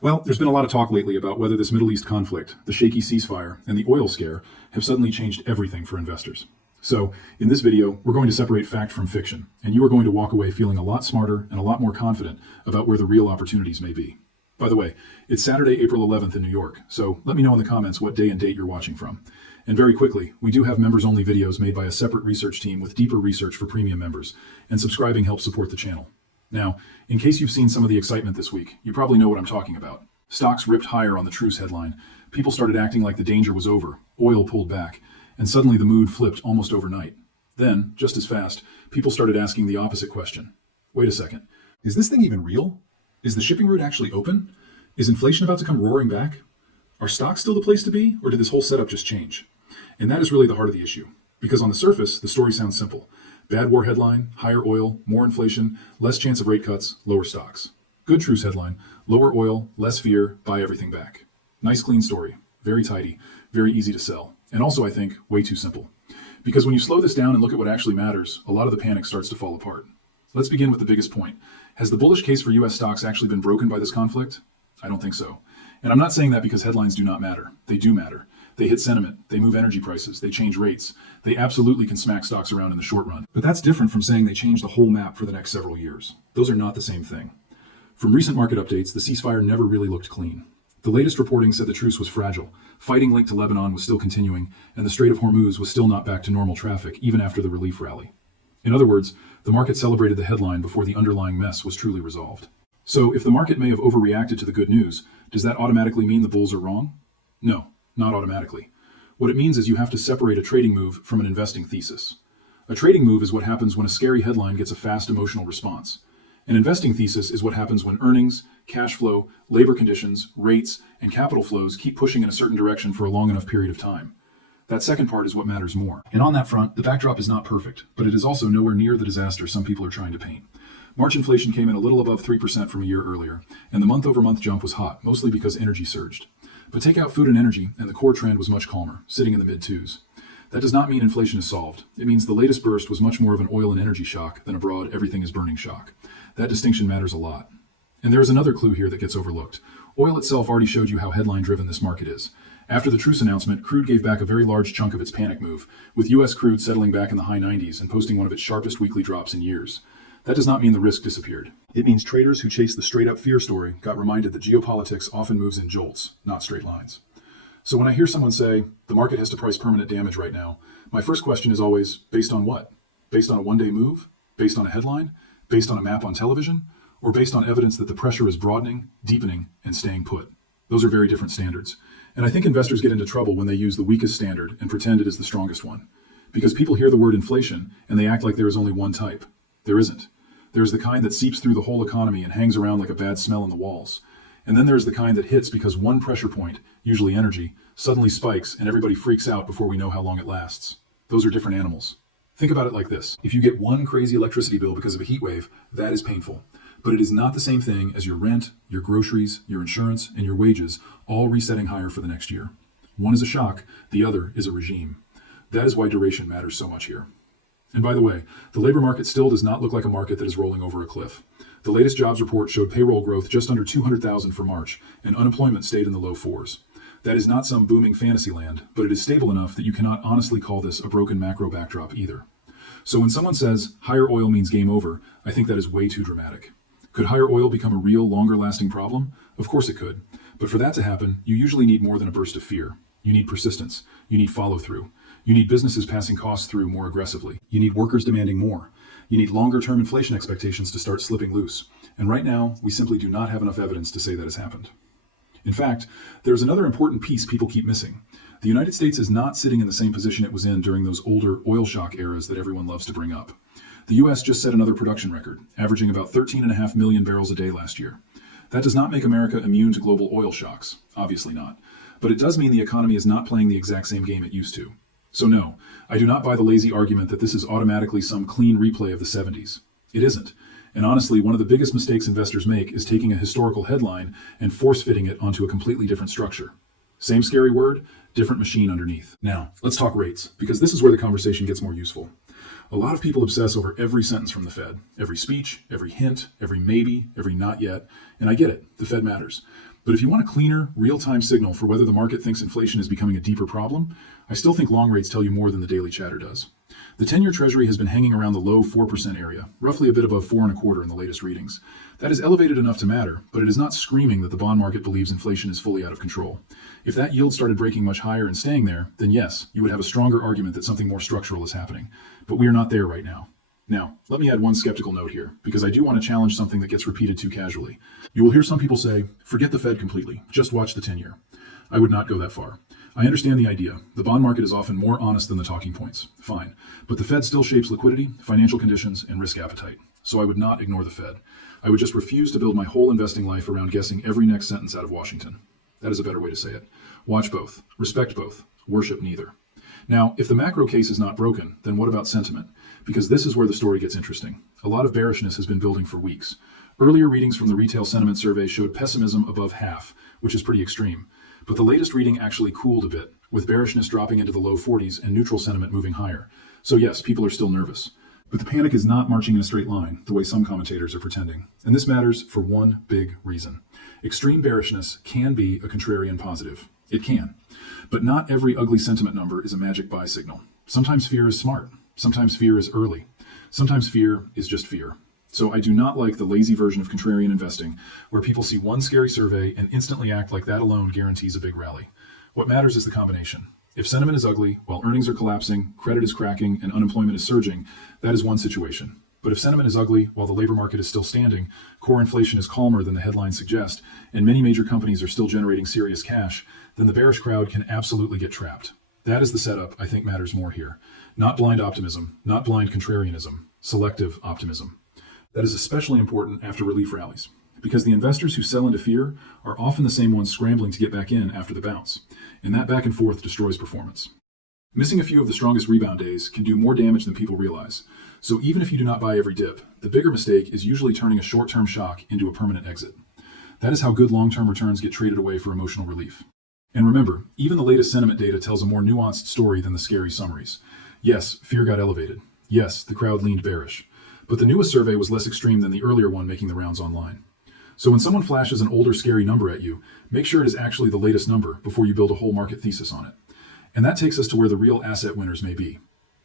Well, there's been a lot of talk lately about whether this Middle East conflict, the shaky ceasefire, and the oil scare have suddenly changed everything for investors. So, in this video, we're going to separate fact from fiction, and you are going to walk away feeling a lot smarter and a lot more confident about where the real opportunities may be. By the way, it's Saturday, April 11th in New York, so let me know in the comments what day and date you're watching from. And very quickly, we do have members-only videos made by a separate research team with deeper research for premium members, and subscribing helps support the channel. Now, in case you've seen some of the excitement this week, you probably know what I'm talking about. Stocks ripped higher on the truce headline. People started acting like the danger was over. Oil pulled back. And suddenly the mood flipped almost overnight. Then, just as fast, people started asking the opposite question. Wait a second. Is this thing even real? Is the shipping route actually open? Is inflation about to come roaring back? Are stocks still the place to be, or did this whole setup just change? And that is really the heart of the issue. Because on the surface, the story sounds simple. Bad war headline, higher oil, more inflation, less chance of rate cuts, lower stocks. Good truce headline, lower oil, less fear, buy everything back. Nice clean story, very tidy, very easy to sell. And also, I think, way too simple. Because when you slow this down and look at what actually matters, a lot of the panic starts to fall apart. Let's begin with the biggest point. Has the bullish case for US stocks actually been broken by this conflict? I don't think so. And I'm not saying that because headlines do not matter. They do matter. They hit sentiment, they move energy prices, they change rates. They absolutely can smack stocks around in the short run. But that's different from saying they change the whole map for the next several years. Those are not the same thing. From recent market updates, the ceasefire never really looked clean. The latest reporting said the truce was fragile. Fighting linked to Lebanon was still continuing, and the Strait of Hormuz was still not back to normal traffic, even after the relief rally. In other words, the market celebrated the headline before the underlying mess was truly resolved. So if the market may have overreacted to the good news, does that automatically mean the bulls are wrong? No. Not automatically. What it means is you have to separate a trading move from an investing thesis. A trading move is what happens when a scary headline gets a fast emotional response. An investing thesis is what happens when earnings, cash flow, labor conditions, rates, and capital flows keep pushing in a certain direction for a long enough period of time. That second part is what matters more. And on that front, the backdrop is not perfect, but it is also nowhere near the disaster some people are trying to paint. March inflation came in a little above 3% from a year earlier, and the month-over-month jump was hot, mostly because energy surged. But take out food and energy, and the core trend was much calmer, sitting in the mid-twos. That does not mean inflation is solved. It means the latest burst was much more of an oil and energy shock than a broad everything is burning shock. That distinction matters a lot. And there is another clue here that gets overlooked. Oil itself already showed you how headline-driven this market is. After the truce announcement, crude gave back a very large chunk of its panic move, with U.S. crude settling back in the high 90s and posting one of its sharpest weekly drops in years. That does not mean the risk disappeared. It means traders who chase the straight-up fear story got reminded that geopolitics often moves in jolts, not straight lines. So when I hear someone say, the market has to price permanent damage right now, my first question is always, based on what? Based on a one-day move? Based on a headline? Based on a map on television? Or based on evidence that the pressure is broadening, deepening, and staying put? Those are very different standards. And I think investors get into trouble when they use the weakest standard and pretend it is the strongest one. Because people hear the word inflation and they act like there is only one type. There isn't. There's the kind that seeps through the whole economy and hangs around like a bad smell in the walls. And then there's the kind that hits because one pressure point, usually energy, suddenly spikes and everybody freaks out before we know how long it lasts. Those are different animals. Think about it like this. If you get one crazy electricity bill because of a heat wave, that is painful. But it is not the same thing as your rent, your groceries, your insurance, and your wages all resetting higher for the next year. One is a shock, the other is a regime. That is why duration matters so much here. And by the way, the labor market still does not look like a market that is rolling over a cliff. The latest jobs report showed payroll growth just under 200,000 for March, and unemployment stayed in the low fours. That is not some booming fantasy land, but it is stable enough that you cannot honestly call this a broken macro backdrop either. So when someone says higher oil means game over, I think that is way too dramatic. Could higher oil become a real, longer-lasting problem? Of course it could. But for that to happen, you usually need more than a burst of fear. You need persistence. You need follow-through. You need businesses passing costs through more aggressively. You need workers demanding more. You need longer-term inflation expectations to start slipping loose. And right now, we simply do not have enough evidence to say that has happened. In fact, there's another important piece people keep missing. The United States is not sitting in the same position it was in during those older oil shock eras that everyone loves to bring up. The U.S. just set another production record, averaging about 13.5 million barrels a day last year. That does not make America immune to global oil shocks, obviously not. But it does mean the economy is not playing the exact same game it used to. So no, I do not buy the lazy argument that this is automatically some clean replay of the 70s. It isn't. And honestly, one of the biggest mistakes investors make is taking a historical headline and force-fitting it onto a completely different structure. Same scary word, different machine underneath. Now, let's talk rates, because this is where the conversation gets more useful. A lot of people obsess over every sentence from the Fed, every speech, every hint, every maybe, every not yet, and I get it, the Fed matters. But if you want a cleaner, real-time signal for whether the market thinks inflation is becoming a deeper problem, I still think long rates tell you more than the daily chatter does. The 10-year Treasury has been hanging around the low 4% area, roughly a bit above 4.25% in the latest readings. That is elevated enough to matter, but it is not screaming that the bond market believes inflation is fully out of control. If that yield started breaking much higher and staying there, then yes, you would have a stronger argument that something more structural is happening. But we are not there right now. Now, let me add one skeptical note here, because I do want to challenge something that gets repeated too casually. You will hear some people say, forget the Fed completely, just watch the 10-year. I would not go that far. I understand the idea. The bond market is often more honest than the talking points. Fine. But the Fed still shapes liquidity, financial conditions, and risk appetite. So I would not ignore the Fed. I would just refuse to build my whole investing life around guessing every next sentence out of Washington. That is a better way to say it. Watch both. Respect both. Worship neither. Now, if the macro case is not broken, then what about sentiment? Because this is where the story gets interesting. A lot of bearishness has been building for weeks. Earlier readings from the retail sentiment survey showed pessimism above half, which is pretty extreme. But the latest reading actually cooled a bit, with bearishness dropping into the low 40s and neutral sentiment moving higher. So yes, people are still nervous. But the panic is not marching in a straight line, the way some commentators are pretending. And this matters for one big reason. Extreme bearishness can be a contrarian positive. It can. But not every ugly sentiment number is a magic buy signal. Sometimes fear is smart. Sometimes fear is early. Sometimes fear is just fear. So I do not like the lazy version of contrarian investing, where people see one scary survey and instantly act like that alone guarantees a big rally. What matters is the combination. If sentiment is ugly, while earnings are collapsing, credit is cracking, and unemployment is surging, that is one situation. But if sentiment is ugly, while the labor market is still standing, core inflation is calmer than the headlines suggest, and many major companies are still generating serious cash, then the bearish crowd can absolutely get trapped. That is the setup I think matters more here. Not blind optimism, not blind contrarianism, selective optimism. That is especially important after relief rallies, because the investors who sell into fear are often the same ones scrambling to get back in after the bounce, and that back and forth destroys performance. Missing a few of the strongest rebound days can do more damage than people realize. So even if you do not buy every dip, the bigger mistake is usually turning a short-term shock into a permanent exit. That is how good long-term returns get traded away for emotional relief. And remember, even the latest sentiment data tells a more nuanced story than the scary summaries. Yes, fear got elevated. Yes, the crowd leaned bearish. But the newest survey was less extreme than the earlier one making the rounds online. So when someone flashes an older scary number at you, make sure it is actually the latest number before you build a whole market thesis on it. And that takes us to where the real asset winners may be.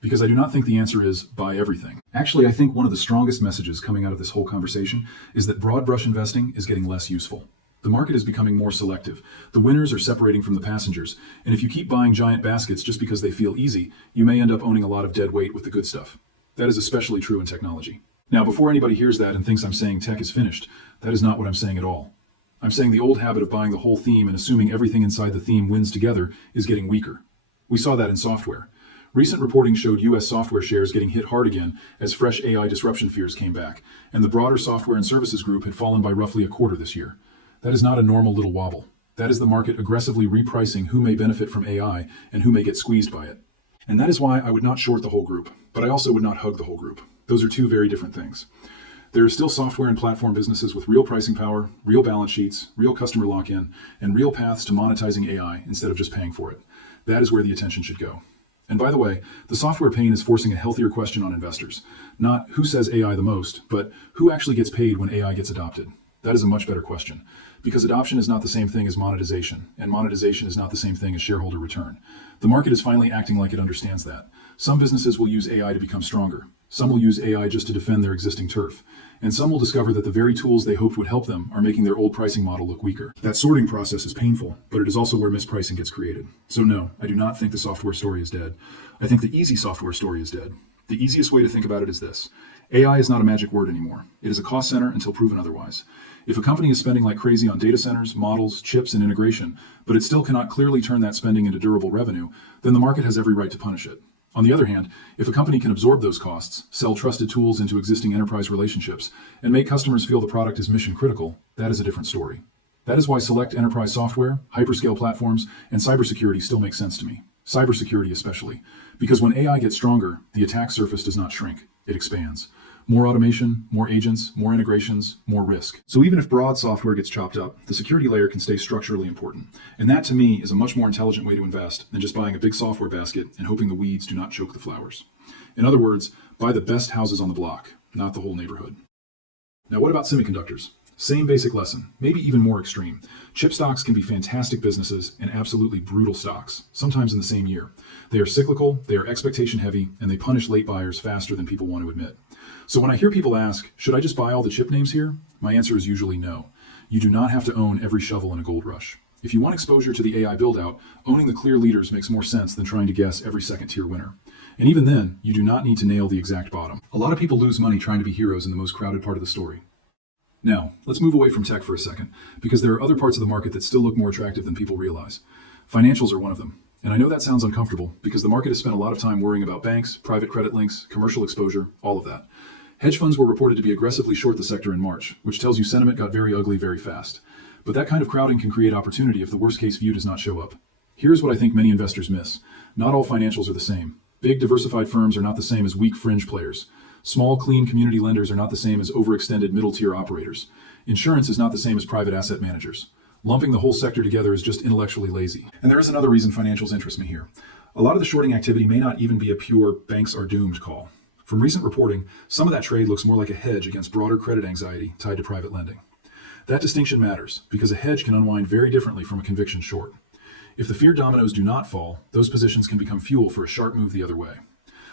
Because I do not think the answer is buy everything. Actually, I think one of the strongest messages coming out of this whole conversation is that broad brush investing is getting less useful. The market is becoming more selective. The winners are separating from the passengers. And if you keep buying giant baskets just because they feel easy, you may end up owning a lot of dead weight with the good stuff. That is especially true in technology. Now, before anybody hears that and thinks I'm saying tech is finished, that is not what I'm saying at all. I'm saying the old habit of buying the whole theme and assuming everything inside the theme wins together is getting weaker. We saw that in software. Recent reporting showed US software shares getting hit hard again as fresh AI disruption fears came back, and the broader software and services group had fallen by roughly a quarter this year. That is not a normal little wobble. That is the market aggressively repricing who may benefit from AI and who may get squeezed by it. And that is why I would not short the whole group, but I also would not hug the whole group. Those are two very different things. There are still software and platform businesses with real pricing power, real balance sheets, real customer lock-in, and real paths to monetizing AI instead of just paying for it. That is where the attention should go. And by the way, the software pain is forcing a healthier question on investors. Not who says AI the most, but who actually gets paid when AI gets adopted. That is a much better question, because adoption is not the same thing as monetization, and monetization is not the same thing as shareholder return. The market is finally acting like it understands that. Some businesses will use AI to become stronger. Some will use AI just to defend their existing turf. And some will discover that the very tools they hoped would help them are making their old pricing model look weaker. That sorting process is painful, but it is also where mispricing gets created. So no, I do not think the software story is dead. I think the easy software story is dead. The easiest way to think about it is this. AI is not a magic word anymore. It is a cost center until proven otherwise. If a company is spending like crazy on data centers, models, chips, and integration, but it still cannot clearly turn that spending into durable revenue, then the market has every right to punish it. On the other hand, if a company can absorb those costs, sell trusted tools into existing enterprise relationships, and make customers feel the product is mission critical, that is a different story. That is why select enterprise software, hyperscale platforms, and cybersecurity still make sense to me. Cybersecurity especially. Because when AI gets stronger, the attack surface does not shrink, it expands. More automation, more agents, more integrations, more risk. So even if broad software gets chopped up, the security layer can stay structurally important. And that to me is a much more intelligent way to invest than just buying a big software basket and hoping the weeds do not choke the flowers. In other words, buy the best houses on the block, not the whole neighborhood. Now what about semiconductors? Same basic lesson, maybe even more extreme. Chip stocks can be fantastic businesses and absolutely brutal stocks, sometimes in the same year. They are cyclical, they are expectation heavy, and they punish late buyers faster than people want to admit. So when I hear people ask, should I just buy all the chip names here? My answer is usually no. You do not have to own every shovel in a gold rush. If you want exposure to the AI build-out, owning the clear leaders makes more sense than trying to guess every second-tier winner. And even then, you do not need to nail the exact bottom. A lot of people lose money trying to be heroes in the most crowded part of the story. Now, let's move away from tech for a second, because there are other parts of the market that still look more attractive than people realize. Financials are one of them. And I know that sounds uncomfortable, because the market has spent a lot of time worrying about banks, private credit links, commercial exposure, all of that. Hedge funds were reported to be aggressively short the sector in March, which tells you sentiment got very ugly very fast. But that kind of crowding can create opportunity if the worst-case view does not show up. Here's what I think many investors miss. Not all financials are the same. Big, diversified firms are not the same as weak fringe players. Small, clean community lenders are not the same as overextended middle-tier operators. Insurance is not the same as private asset managers. Lumping the whole sector together is just intellectually lazy. And there is another reason financials interest me here. A lot of the shorting activity may not even be a pure banks are doomed call. From recent reporting, some of that trade looks more like a hedge against broader credit anxiety tied to private lending. That distinction matters, because a hedge can unwind very differently from a conviction short. If the fear dominoes do not fall, those positions can become fuel for a sharp move the other way.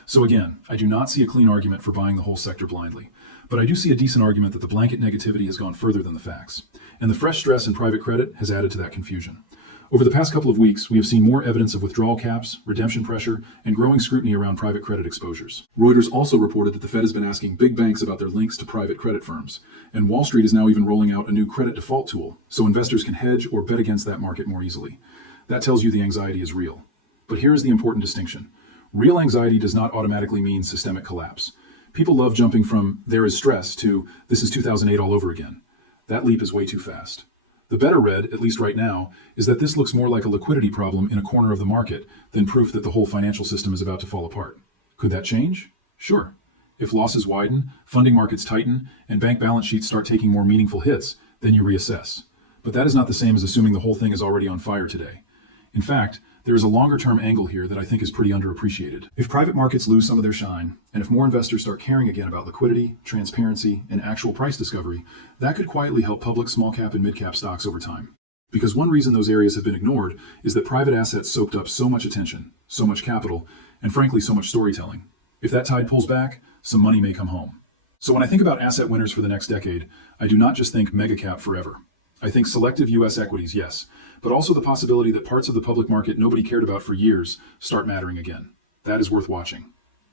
So again, I do not see a clean argument for buying the whole sector blindly, but I do see a decent argument that the blanket negativity has gone further than the facts, and the fresh stress in private credit has added to that confusion. Over the past couple of weeks, we have seen more evidence of withdrawal caps, redemption pressure, and growing scrutiny around private credit exposures. Reuters also reported that the Fed has been asking big banks about their links to private credit firms, and Wall Street is now even rolling out a new credit default tool, so investors can hedge or bet against that market more easily. That tells you the anxiety is real. But here is the important distinction. Real anxiety does not automatically mean systemic collapse. People love jumping from there is stress to this is 2008 all over again. That leap is way too fast. The better read, at least right now, is that this looks more like a liquidity problem in a corner of the market than proof that the whole financial system is about to fall apart. Could that change? Sure. If losses widen, funding markets tighten, and bank balance sheets start taking more meaningful hits, then you reassess. But that is not the same as assuming the whole thing is already on fire today. In fact, there is a longer-term angle here that I think is pretty underappreciated. If private markets lose some of their shine, and if more investors start caring again about liquidity, transparency, and actual price discovery, that could quietly help public small-cap and mid-cap stocks over time. Because one reason those areas have been ignored is that private assets soaked up so much attention, so much capital, and frankly so much storytelling. If that tide pulls back, some money may come home. So when I think about asset winners for the next decade, I do not just think mega-cap forever. I think selective U.S. equities, yes, but also the possibility that parts of the public market nobody cared about for years start mattering again. That is worth watching.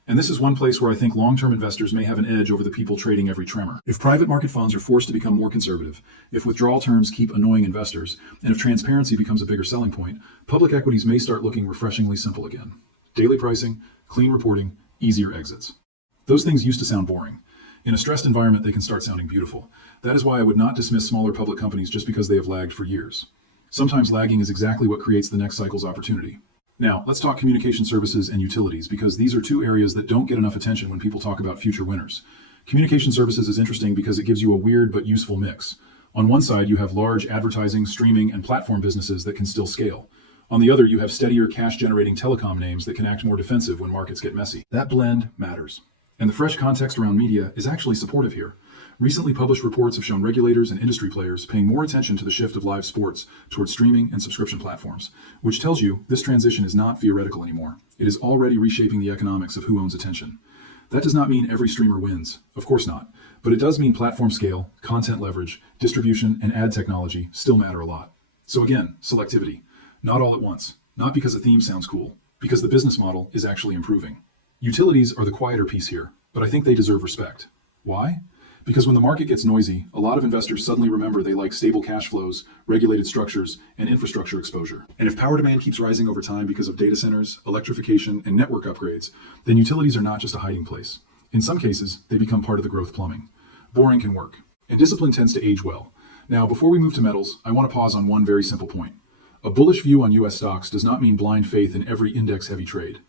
And this is one place where I think long-term investors may have an edge over the people trading every tremor. If private market funds are forced to become more conservative, if withdrawal terms keep annoying investors, and if transparency becomes a bigger selling point, public equities may start looking refreshingly simple again. Daily pricing, clean reporting, easier exits. Those things used to sound boring. In a stressed environment, they can start sounding beautiful. That is why I would not dismiss smaller public companies just because they have lagged for years. Sometimes lagging is exactly what creates the next cycle's opportunity. Now, let's talk communication services and utilities, because these are two areas that don't get enough attention when people talk about future winners. Communication services is interesting because it gives you a weird but useful mix. On one side, you have large advertising, streaming, and platform businesses that can still scale. On the other, you have steadier cash-generating telecom names that can act more defensive when markets get messy. That blend matters. And the fresh context around media is actually supportive here. Recently published reports have shown regulators and industry players paying more attention to the shift of live sports towards streaming and subscription platforms, which tells you this transition is not theoretical anymore. It is already reshaping the economics of who owns attention. That does not mean every streamer wins, of course not, but it does mean platform scale, content leverage, distribution, and ad technology still matter a lot. So again, selectivity. Not all at once. Not because a theme sounds cool, because the business model is actually improving. Utilities are the quieter piece here, but I think they deserve respect. Why? Because when the market gets noisy, a lot of investors suddenly remember they like stable cash flows, regulated structures, and infrastructure exposure. And if power demand keeps rising over time because of data centers, electrification, and network upgrades, then utilities are not just a hiding place. In some cases, they become part of the growth plumbing. Boring can work, and discipline tends to age well. Now, before we move to metals, I want to pause on one very simple point. A bullish view on U.S. stocks does not mean blind faith in every index-heavy trade.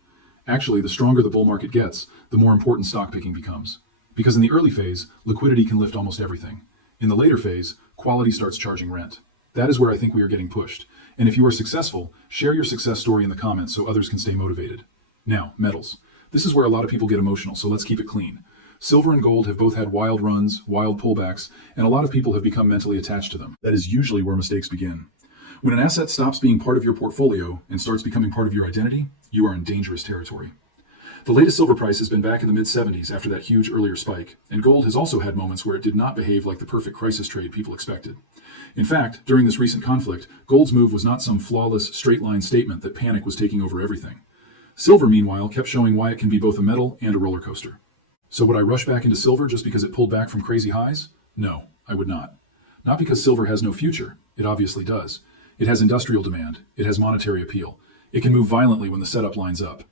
Actually, the stronger the bull market gets, the more important stock picking becomes. Because in the early phase, liquidity can lift almost everything. In the later phase, quality starts charging rent. That is where I think we are getting pushed. And if you are successful, share your success story in the comments so others can stay motivated. Now, metals. This is where a lot of people get emotional, so let's keep it clean. Silver and gold have both had wild runs, wild pullbacks, and a lot of people have become mentally attached to them. That is usually where mistakes begin. When an asset stops being part of your portfolio and starts becoming part of your identity, you are in dangerous territory. The latest silver price has been back in the mid-70s after that huge earlier spike, and gold has also had moments where it did not behave like the perfect crisis trade people expected. In fact, during this recent conflict, gold's move was not some flawless, straight-line statement that panic was taking over everything. Silver, meanwhile, kept showing why it can be both a metal and a roller coaster. So would I rush back into silver just because it pulled back from crazy highs? No, I would not. Not because silver has no future. It obviously does. It has industrial demand. It has monetary appeal. It can move violently when the setup lines up.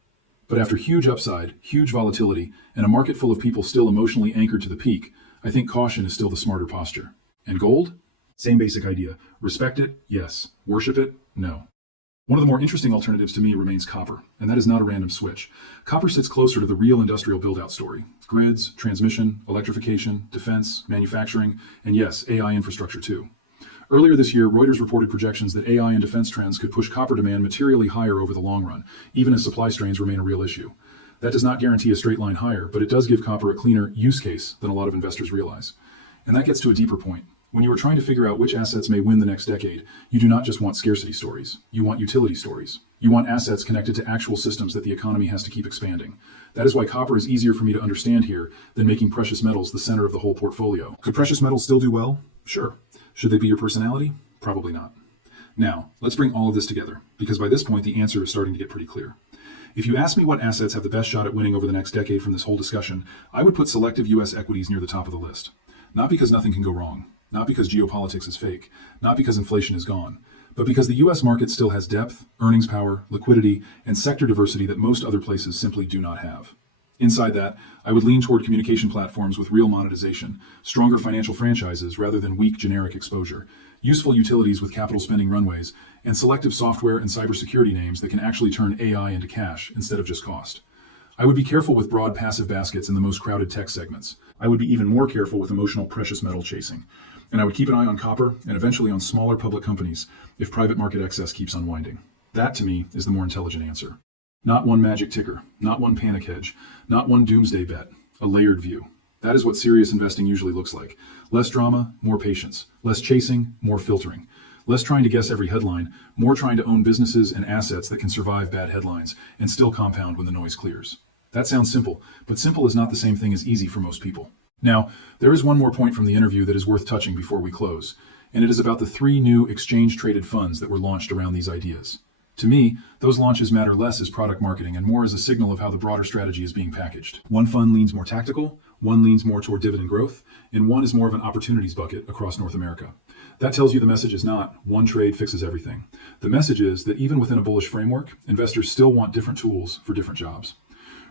But after huge upside, huge volatility, and a market full of people still emotionally anchored to the peak, I think caution is still the smarter posture. And gold? Same basic idea. Respect it? Yes. Worship it? No. One of the more interesting alternatives to me remains copper, and that is not a random switch. Copper sits closer to the real industrial build-out story. Grids, transmission, electrification, defense, manufacturing, and yes, AI infrastructure too. Earlier this year, Reuters reported projections that AI and defense trends could push copper demand materially higher over the long run, even as supply strains remain a real issue. That does not guarantee a straight line higher, but it does give copper a cleaner use case than a lot of investors realize. And that gets to a deeper point. When you are trying to figure out which assets may win the next decade, you do not just want scarcity stories. You want utility stories. You want assets connected to actual systems that the economy has to keep expanding. That is why copper is easier for me to understand here than making precious metals the center of the whole portfolio. Could precious metals still do well? Sure. Should they be your personality? Probably not. Now, let's bring all of this together, because by this point the answer is starting to get pretty clear. If you ask me what assets have the best shot at winning over the next decade from this whole discussion, I would put selective U.S. equities near the top of the list. Not because nothing can go wrong. Not because geopolitics is fake, not because inflation is gone, but because the U.S. market still has depth, earnings power, liquidity, and sector diversity that most other places simply do not have. Inside that, I would lean toward communication platforms with real monetization, stronger financial franchises rather than weak generic exposure, useful utilities with capital spending runways, and selective software and cybersecurity names that can actually turn AI into cash instead of just cost. I would be careful with broad passive baskets in the most crowded tech segments. I would be even more careful with emotional precious metal chasing. And I would keep an eye on copper and eventually on smaller public companies if private market excess keeps unwinding. That, to me, is the more intelligent answer. Not one magic ticker, not one panic hedge, not one doomsday bet, a layered view. That is what serious investing usually looks like. Less drama, more patience. Less chasing, more filtering. Less trying to guess every headline, more trying to own businesses and assets that can survive bad headlines and still compound when the noise clears. That sounds simple, but simple is not the same thing as easy for most people. Now, there is one more point from the interview that is worth touching before we close, and it is about the 3 new exchange-traded funds that were launched around these ideas. To me, those launches matter less as product marketing and more as a signal of how the broader strategy is being packaged. One fund leans more tactical, one leans more toward dividend growth, and one is more of an opportunities bucket across North America. That tells you the message is not one trade fixes everything. The message is that even within a bullish framework, investors still want different tools for different jobs.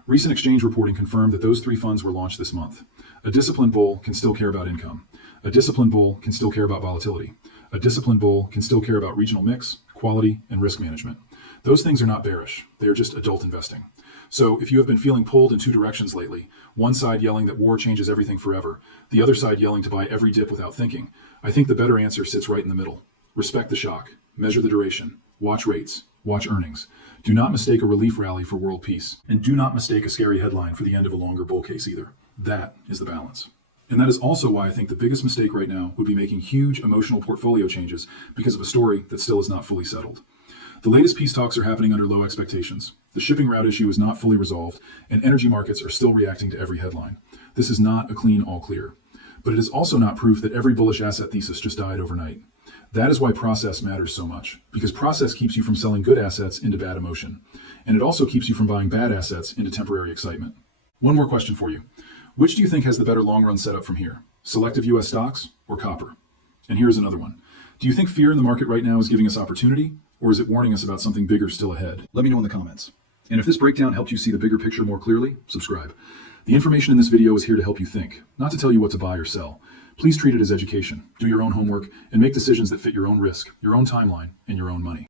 Recent exchange reporting confirmed that those 3 funds were launched this month. A disciplined bull can still care about income. A disciplined bull can still care about volatility. A disciplined bull can still care about regional mix, quality, and risk management. Those things are not bearish. They are just adult investing. So if you have been feeling pulled in 2 directions lately, one side yelling that war changes everything forever, the other side yelling to buy every dip without thinking, I think the better answer sits right in the middle. Respect the shock. Measure the duration. Watch rates. Watch earnings. Do not mistake a relief rally for world peace. And do not mistake a scary headline for the end of a longer bull case either. That is the balance. And that is also why I think the biggest mistake right now would be making huge emotional portfolio changes because of a story that still is not fully settled. The latest peace talks are happening under low expectations. The shipping route issue is not fully resolved, and energy markets are still reacting to every headline. This is not a clean all clear. But it is also not proof that every bullish asset thesis just died overnight. That is why process matters so much, because process keeps you from selling good assets into bad emotion, and it also keeps you from buying bad assets into temporary excitement. One more question for you. Which do you think has the better long-run setup from here? Selective U.S. stocks or copper? And here's another one. Do you think fear in the market right now is giving us opportunity, or is it warning us about something bigger still ahead? Let me know in the comments. And if this breakdown helped you see the bigger picture more clearly, subscribe. The information in this video is here to help you think, not to tell you what to buy or sell. Please treat it as education, do your own homework, and make decisions that fit your own risk, your own timeline, and your own money.